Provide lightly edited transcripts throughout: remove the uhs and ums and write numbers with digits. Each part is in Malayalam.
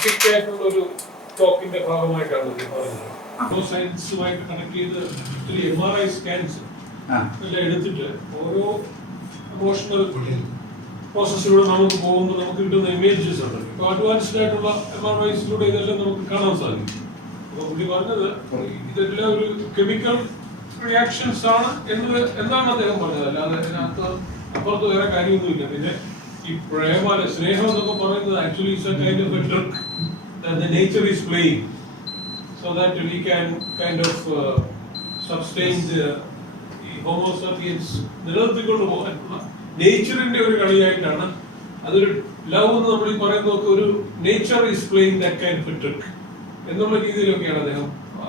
സയന്റിഫിക് ആയിട്ടുള്ള ഒരു ടോക്കിന്റെ ഭാഗമായിട്ടാണ് ഇത് പറയുന്നത്. സയൻസുമായിട്ട് കണക്ട് ചെയ്ത് ഒത്തിരി MRI സ്കാൻസ് എല്ലാം എടുത്തിട്ട് ഓരോ ഇമോഷണൽ പ്രോസസ്സിലൂടെ നമുക്ക് പോകുമ്പോൾ നമുക്ക് കിട്ടുന്ന ഇമേജസ് ഉണ്ട്. ഇപ്പോൾ അഡ്വാൻസ്ഡ് ആയിട്ടുള്ള MRIസിലൂടെ ഇതെല്ലാം നമുക്ക് കാണാൻ സാധിക്കും. അപ്പോൾ പുള്ളി പറഞ്ഞത് ഇതെല്ലാം ഒരു കെമിക്കൽ റിയാക്ഷൻസ് ആണ് എന്നാണ് അദ്ദേഹം പറഞ്ഞത്. അല്ലാതെ അതിനകത്ത് അപ്പുറത്ത് വേറെ കാര്യമൊന്നുമില്ല. പിന്നെ ഈ പ്രേമ സ്നേഹം എന്നൊക്കെ പറയുന്നത് actually it's A kind of A trick that the nature is playing so that we can kind of sustain the homo sapiens നിലനിർത്തിക്കൊണ്ട് പോകാനുള്ള നേച്ചറിന്റെ ഒരു കളിയായിട്ടാണ് അതൊരു ലവ് എന്ന് നമ്മൾ ഈ പറയുന്നതൊക്കെ ഒരു nature is playing that kind of A trick എന്നുള്ള രീതിയിലൊക്കെയാണ് അദ്ദേഹം.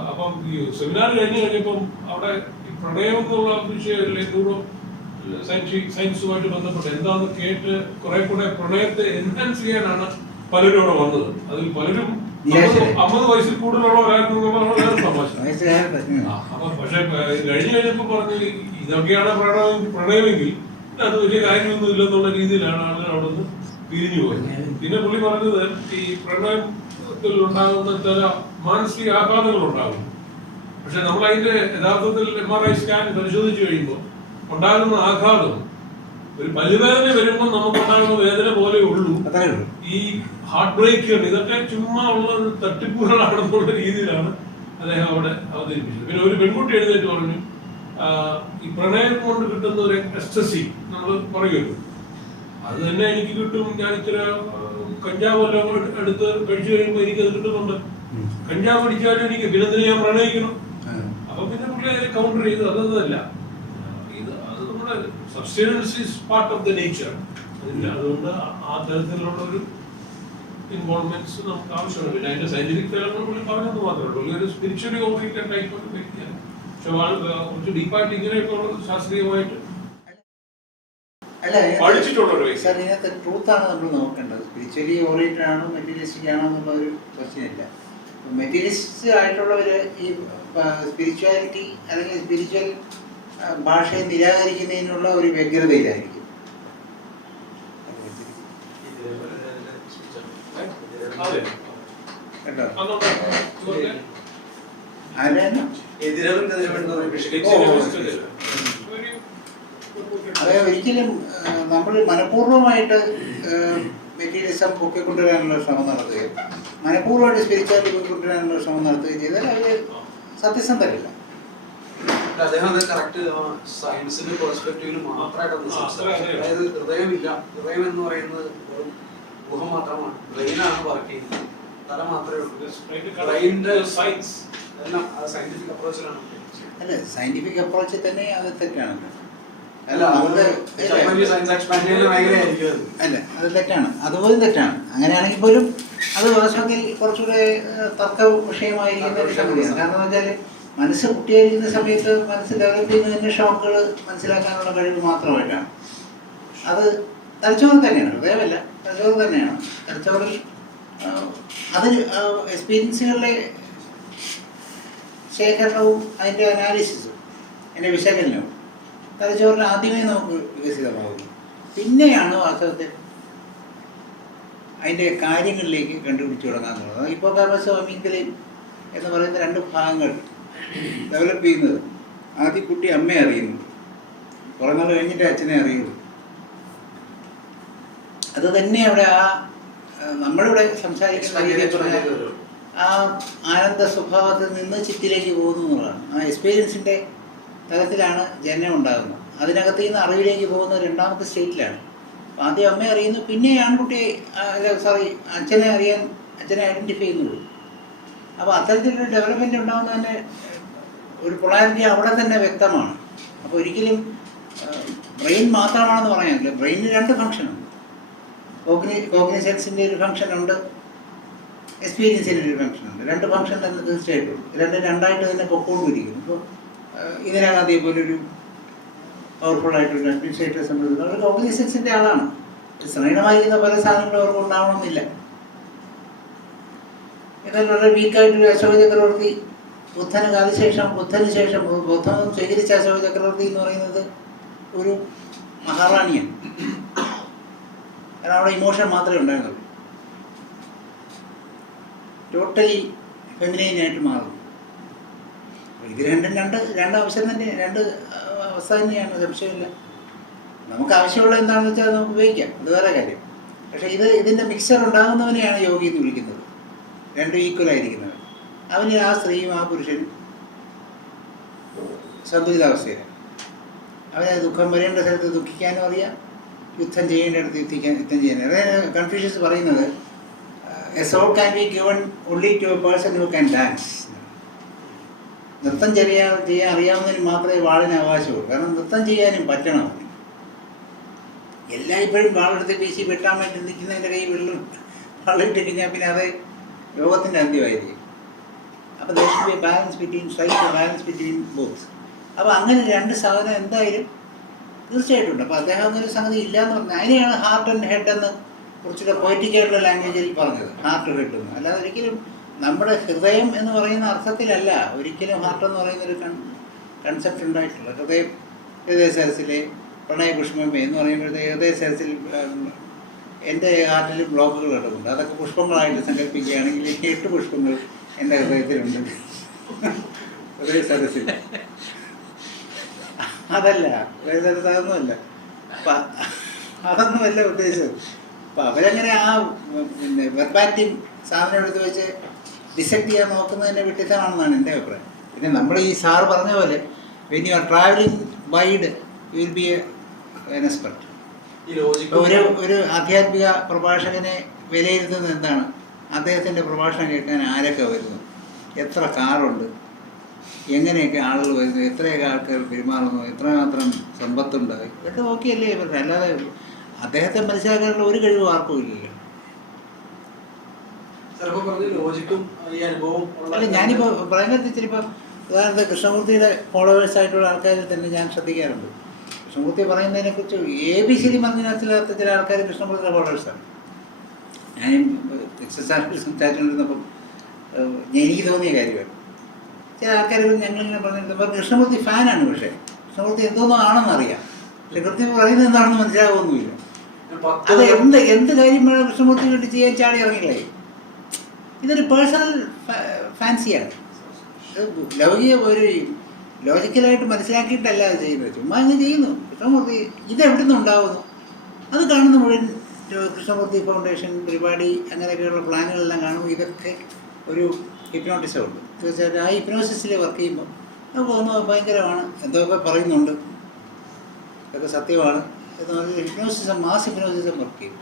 അപ്പം ഈ സെമിനാർ കഴിഞ്ഞപ്പം അവിടെ ഈ പ്രണയം എന്നുള്ള വിഷയത്തിലെ ന്യൂറോ സയൻസുമായിട്ട് ബന്ധപ്പെട്ട് എന്താണെന്ന് കേട്ട് കുറെ കൂടെ പ്രണയത്തെ എൻഹാൻസ് ചെയ്യാനാണ് പലരും അവിടെ വന്നത്. അതിൽ പലരും 50 വയസ്സിൽ കൂടുതലുള്ളവരായിരുന്നു. പക്ഷെ കഴിഞ്ഞപ്പോ പറഞ്ഞു ഇതൊക്കെയാണ് പ്രണയമെങ്കിൽ അത് വലിയ കാര്യമൊന്നും ഇല്ലെന്നുള്ള രീതിയിലാണ് ആളുകൾ അവിടെ നിന്ന് പിരിഞ്ഞു പോയത്. പിന്നെ പുള്ളി പറഞ്ഞത് ഈ പ്രണയത്തിൽ ഉണ്ടാകുന്ന ചില മാനസിക ആഘാതങ്ങൾ ഉണ്ടാകും. പക്ഷെ നമ്മൾ അതിന്റെ യഥാർത്ഥത്തിൽ MRI സ്കാൻ പരിശോധിച്ചു കഴിയുമ്പോൾ ഉണ്ടാകുന്ന ആഘാതം ഒരു പല്ലുവേദന വരുമ്പോൾ നമുക്കുണ്ടാകുന്ന വേദന പോലെ ഉള്ളൂ. ഈ ഹാർട്ട് ബ്രേക്കുകൾ ഇതൊക്കെ ചുമ്മാ ഉള്ള തട്ടിപ്പുകളാണെന്നുള്ള രീതിയിലാണ് അദ്ദേഹം അവിടെ അവതരിപ്പിച്ചത്. പിന്നെ ഒരു പെൺകുട്ടി എഴുന്നേറ്റ് പറഞ്ഞു ഈ പ്രണയം കൊണ്ട് കിട്ടുന്ന ഒരു എക്സ്റ്റസി നമ്മൾ പറയുമല്ലോ, അത് തന്നെ എനിക്ക് കിട്ടും. ഞാൻ ഇച്ചിരി കഞ്ചാവ് എല്ലാം എടുത്ത് കഴിച്ചു കഴിയുമ്പോൾ എനിക്കത് കിട്ടുന്നുണ്ട്. കഞ്ചാവ് അടിച്ചാലും എനിക്ക് പിന്നെ ഞാൻ പ്രണയിക്കണം. അപ്പൊ പിന്നെ പുള്ളി അതിനെ കൗണ്ടർ ചെയ്ത് അതല്ല, അത് നമ്മുടെ substance is part of the nature. അതുകൊണ്ട് ആ തരത്തിലുള്ള ഒരു ഇൻവോൾവ്മെന്റ്സ് നമുക്ക് ആവശ്യമാണ്. പിന്നെ അതിന്റെ സയന്റിഫിക് തലങ്ങൾ പുള്ളി പറഞ്ഞത് മാത്രമേ ഉള്ളൂ. ഒരു സ്പിരിച്വലി ഓറിയന്റഡ് ടൈപ്പ് ഓഫ് വ്യക്തിയാണ്. പക്ഷെ കുറച്ച് ഡീപ്പായിട്ട് ഇങ്ങനെയൊക്കെയുള്ള ശാസ്ത്രീയമായിട്ട് പഠിച്ചിട്ടുള്ള ഒരു വ്യക്തി. ഇതിനകത്ത് ട്രൂത്താണ് നമ്മൾ നോക്കേണ്ടത്. സ്പിരിച്വലി ഓറിയന്റഡ് ആണോ മെറ്റീരിയലിസ്റ്റിക് ആണോ എന്നുള്ള ഒരു ക്വസ്റ്റ്യൻ ഇല്ല. മെറ്റീരിയലിസ്റ്റ് ആയിട്ടുള്ളവര് ഈ സ്പിരിച്വാലിറ്റി അല്ലെങ്കിൽ സ്പിരിച്വൽ ഭാഷയെ നിരാകരിക്കുന്നതിനുള്ള ഒരു വ്യഗ്രതയിലായിരിക്കും. കേട്ടോ അതെ, ഒരിക്കലും നമ്മൾ മനഃപൂർവ്വമായിട്ട് മെറ്റീരിയലിസം പൊക്കിക്കൊണ്ടുവരാനുള്ള ശ്രമം നടത്തുകയും മനഃപൂർവ്വമായിട്ട് സ്പിരിച്വാലിറ്റി പൊക്കിക്കൊണ്ടുവരാനുള്ള ശ്രമം നടത്തുകയും ചെയ്താൽ അവർ സത്യസന്ധരല്ല. അദ്ദേഹം അത് കറക്റ്റ് സയൻസിന്റെ പെർസ്പെക്റ്റീവിൽ മാത്രമായിട്ടൊന്ന് സംസാരിച്ചു. അതായത് ഹൃദയമില്ല, ഹൃദയം എന്ന് പറയുന്നത് ഒരു ഗുഹ മാത്രമാണ്. ബ്രെയിനാണ് വർക്ക് ചെയ്യുന്നത്, തല മാത്രമേ ഉള്ളൂ. ബ്രെയിനിന്റെ സയൻസ് എല്ലാം അത് സയന്റിഫിക് അപ്രോച്ചിലാണ്. അല്ല, സയന്റിഫിക് അപ്രോച്ചിൽ തന്നെ അത് തെറ്റാണല്ലോ. അല്ല, അത് തെറ്റാണ്, അതുപോലും തെറ്റാണ്. അങ്ങനെയാണെങ്കിൽ പോലും അത് വാസ്തവത്തിൽ കുറച്ചുകൂടെ തർക്ക വിഷയമായിരിക്കുന്ന ഒരു സംഗതിയാണ്. കാരണം എന്ന് വെച്ചാൽ മനസ്സ് കുട്ടിയായിരിക്കുന്ന സമയത്ത് മനസ്സ് ഡെവലപ്പ് ചെയ്യുന്നതിൻ്റെ ഷോക്കുകൾ മനസ്സിലാക്കാനുള്ള കഴിവ് മാത്രമായിട്ടാണ്. അത് തലച്ചോറ് തന്നെയാണ്, ഹൃദയമല്ല, തലച്ചോറ് തന്നെയാണ്. തലച്ചോറിൽ അത് എക്സ്പീരിയൻസുകളുടെ ശേഖരണവും അതിൻ്റെ അനാലിസിസും അതിൻ്റെ വിശകലനവും തലച്ചോറിൽ ആദ്യമേ നമുക്ക് വികസിതമാകുന്നു. പിന്നെയാണ് വാസ്തവത്തിൽ അതിൻ്റെ കാര്യങ്ങളിലേക്ക് കണ്ടുപിടിച്ച് തുടങ്ങാന്നുള്ളത്. ഹിപ്പോകാമ്പസും അമീഗ്ഡലയും എന്ന് പറയുന്ന രണ്ട് ഭാഗങ്ങൾ ഡെവലപ്പ് ചെയ്യുന്നത് ആദ്യം കുട്ടി അമ്മയെ അറിയുന്നു, കുറേ നാൾ കഴിഞ്ഞിട്ട് അച്ഛനെ അറിയുന്നു. അത് തന്നെ അവിടെ ആ നമ്മളിവിടെ സംസാരിക്കുന്ന രീതിയിൽ പറഞ്ഞാൽ ആ ആനന്ദ സ്വഭാവത്തിൽ നിന്ന് ചിത്തിലേക്ക് പോകുന്നു എന്നുള്ളതാണ്. ആ എക്സ്പീരിയൻസിൻ്റെ തലത്തിലാണ് ജനനം ഉണ്ടാകുന്നത്. അതിനകത്ത് നിന്ന് അറിവിലേക്ക് പോകുന്ന രണ്ടാമത്തെ സ്റ്റേറ്റിലാണ്. ആദ്യം അമ്മയെ അറിയുന്നു, പിന്നെ ആൺകുട്ടിയെ അച്ഛനെ അറിയാൻ, അച്ഛനെ ഐഡൻറ്റിഫൈ ചെയ്യുന്നുള്ളൂ. അപ്പോൾ അത്തരത്തിലൊരു ഡെവലപ്മെൻറ്റ് ഉണ്ടാകുന്ന തന്നെ ഒരു പൊളാരിറ്റി അവിടെ തന്നെ വ്യക്തമാണ്. അപ്പോൾ ഒരിക്കലും ബ്രെയിൻ മാത്രമാണെന്ന് പറയാനില്ല. ബ്രെയിനിന് രണ്ട് ഫംഗ്ഷനുണ്ട്. കോഗ്നിസൻസിൻ്റെ ഒരു ഫംഗ്ഷനുണ്ട്, എക്സ്പീരിയൻസിൻ്റെ ഒരു ഫംഗ്ഷനുണ്ട്. രണ്ട് ഫംഗ്ഷൻ തന്നെ തീർച്ചയായിട്ടും രണ്ടായിട്ട് തന്നെ പൊക്കോണ്ടിരിക്കുന്നു. ഇപ്പോൾ ഇന്ദിരാഗാന്ധിയെ പോലൊരു പവർഫുള്ളായിട്ടൊരു അഡ്മിനിസ്ട്രേറ്ററെ സംബന്ധിച്ചിടത്തോളം ഒരു കോഗ്നിസൻസിൻ്റെ ആളാണ്. ശ്രേണമായിരിക്കുന്ന പല സാധനങ്ങളും അവർക്ക് ഉണ്ടാവണമെന്നില്ല. എന്നാൽ വളരെ വീക്കായിട്ടൊരു അശോക ചക്രവർത്തി ബുദ്ധന് ശേഷം ബുദ്ധമതം സ്വീകരിച്ച അശോക ചക്രവർത്തി എന്ന് പറയുന്നത് ഒരു മഹാറാണിയാണ്. കാരണം അവിടെ ഇമോഷൻ മാത്രമേ ഉണ്ടായിരുന്നുള്ളൂ. ടോട്ടലി ഫെമിനൈനായിട്ട് മാറും. ഇത് രണ്ടും രണ്ട് അവസ്ഥ തന്നെയാണ്, സംശയമില്ല. നമുക്ക് ആവശ്യമുള്ള എന്താണെന്ന് വെച്ചാൽ അത് നമുക്ക് ഉപയോഗിക്കാം, അത് വേറെ കാര്യം. പക്ഷേ ഇതിൻ്റെ മിക്സർ ഉണ്ടാകുന്നവനെയാണ് യോഗി എന്ന് വിളിക്കുന്നത്, രണ്ടും ഈക്വലായിരിക്കുന്നവൻ. അവന് ആ സ്ത്രീയും ആ പുരുഷനും സന്തുലിതാവസ്ഥയിലാണ്. അവന് ദുഃഖം വരേണ്ട സ്ഥലത്ത് ദുഃഖിക്കാനും അറിയാം, യുദ്ധം ചെയ്യേണ്ടടുത്ത് യുദ്ധം ചെയ്യാനും. അതായത് കൺഫ്യൂഷ്യസ് പറയുന്നത് a soul can be given only to a person who can dance. നൃത്തം ചെയ്യാൻ അറിയാവുന്നതിന് മാത്രമേ വാളിന് അവകാശമുള്ളൂ. കാരണം നൃത്തം ചെയ്യാനും പറ്റണം. എല്ലായ്പ്പോഴും വാളെടുത്ത് വീശി വെട്ടാൻ വേണ്ടി നിൽക്കുന്നതിൻ്റെ കൈ വാളിട്ട് കഴിഞ്ഞാൽ പിന്നെ അത് യോഗത്തിൻ്റെ അന്ത്യമായിരിക്കും. അപ്പോൾ there should be a balance between strike, a balance between both. അപ്പോൾ അങ്ങനെ രണ്ട് സാധനം എന്തായാലും തീർച്ചയായിട്ടും ഉണ്ട്. അപ്പോൾ അദ്ദേഹം അങ്ങനൊരു സംഗതി ഇല്ല എന്ന് പറഞ്ഞാൽ അതിനെയാണ് ഹാർട്ട് ആൻഡ് ഹെഡ് എന്ന് കുറച്ചുകൂടെ പോയിറ്റിക്കായിട്ടുള്ള ലാംഗ്വേജിൽ പറഞ്ഞത്, ഹാർട്ട് ഹെഡ് എന്ന്. അല്ലാതെ ഒരിക്കലും നമ്മുടെ ഹൃദയം എന്ന് പറയുന്ന അർത്ഥത്തിലല്ല ഒരിക്കലും ഹാർട്ട് എന്ന് പറയുന്നൊരു കൺസെപ്റ്റ് ഉണ്ടായിട്ടുള്ളത്. ഹൃദയസരസിലെ പ്രണയപുഷ്പമേ എന്ന് പറയുമ്പോഴത്തേക്ക് ഹൃദയസരസിൽ എൻ്റെ ഹാർട്ടിൽ ബ്ലോക്കുകൾ കിടക്കുന്നുണ്ട്. അതൊക്കെ പുഷ്പങ്ങളായിട്ട് സങ്കല്പിക്കുകയാണെങ്കിൽ 8 പുഷ്പങ്ങൾ എൻ്റെ ഹൃദയത്തിലുണ്ട് ഹൃദയസരസിൽ. അതല്ല ഹൃദയസരസ് അതൊന്നുമല്ല, അതൊന്നുമല്ല ഉദ്ദേശിച്ചത്. അപ്പം അവരങ്ങനെ ആ പിന്നെ വെർബാറ്റിം സാധനം എടുത്ത് വെച്ച് ഡിസെക്ട് ചെയ്യാൻ നോക്കുന്നതിൻ്റെ വിട്ടിത്തമാണെന്നാണ് എൻ്റെ അഭിപ്രായം. പിന്നെ നമ്മൾ ഈ സാറ് പറഞ്ഞ പോലെ when you are travelling wide you will be N expert. ഒരു ആധ്യാത്മിക പ്രഭാഷകനെ വിലയിരുത്തുന്നത് എന്താണ്? അദ്ദേഹത്തിൻ്റെ പ്രഭാഷണം കേൾക്കാൻ ആരൊക്കെ വരുന്നു, എത്ര കാറുണ്ട്, എങ്ങനെയൊക്കെ ആളുകൾ വരുന്നു, എത്രയൊക്കെ ആൾക്കാർ പെരുമാറുന്നു, എത്രമാത്രം സമ്പത്തുണ്ട്, ഇതൊക്കെ നോക്കിയല്ലേ ഇവർക്ക്. അല്ലാതെ അദ്ദേഹത്തെ മനസ്സിലാക്കാനുള്ള ഒരു കഴിവും ആർക്കും ഇല്ലല്ലോ. അല്ല, ഞാനിപ്പോൾ പറയുന്നത് ചിലപ്പോൾ ഉദാഹരണത്തിന് കൃഷ്ണമൂർത്തിയുടെ ഫോളോവേഴ്സായിട്ടുള്ള ആൾക്കാരിൽ തന്നെ ഞാൻ ശ്രദ്ധിക്കാറുണ്ട്. കൃഷ്ണമൂർത്തി പറയുന്നതിനെക്കുറിച്ച് ABCD പറഞ്ഞതിനകത്ത് ചില ആൾക്കാർ കൃഷ്ണമൂർത്തിയുടെ ഫോളോവേഴ്സാണ്. ഞാൻ എക്സസൈസ് സംസാരിച്ചുകൊണ്ടിരുന്നപ്പം എനിക്ക് തോന്നിയ കാര്യമാണ്. ചില ആൾക്കാർ ഞങ്ങളിങ്ങനെ പറഞ്ഞിരുന്നപ്പോൾ കൃഷ്ണമൂർത്തി ഫാനാണ്, പക്ഷേ കൃഷ്ണമൂർത്തി എന്തോന്നോ ആണെന്ന് അറിയാം, പക്ഷെ കൃത്യം പറയുന്നത് എന്താണെന്ന് മനസ്സിലാകുമൊന്നുമില്ല. അത് എന്ത് കാര്യം വേണം കൃഷ്ണമൂർത്തി വേണ്ടി ചെയ്യാൻ ചാടി ഇറങ്ങില്ലേ. ഇതൊരു പേഴ്സണൽ ഫാൻസിയാണ്. ലൗകിക ഒരു ലോജിക്കലായിട്ട് മനസ്സിലാക്കിയിട്ടല്ല അത് ചെയ്യുന്നത്, ചുമ്മാ അങ്ങ് ചെയ്യുന്നു. കൃഷ്ണമൂർത്തി ഇതെവിടെ നിന്നുണ്ടാവുന്നു? അത് കാണുന്ന മുഴുവൻ കൃഷ്ണമൂർത്തി ഫൗണ്ടേഷൻ പരിപാടി അങ്ങനെയൊക്കെയുള്ള പ്ലാനുകളെല്ലാം കാണുമ്പോൾ ഇതൊക്കെ ഒരു ഹിപ്നോട്ടിസം ഉണ്ട്. തീർച്ചയായിട്ടും ആ ഹിപ്നോസിസിൽ വർക്ക് ചെയ്യുമ്പോൾ അത് തോന്നുന്നത് ഭയങ്കരമാണ്, എന്തൊക്കെ പറയുന്നുണ്ട്, ഇതൊക്കെ സത്യമാണ് എന്ന് പറഞ്ഞാൽ ഹിപ്നോസിസം, മാസ് ഹിപ്നോസിസം വർക്ക് ചെയ്യും.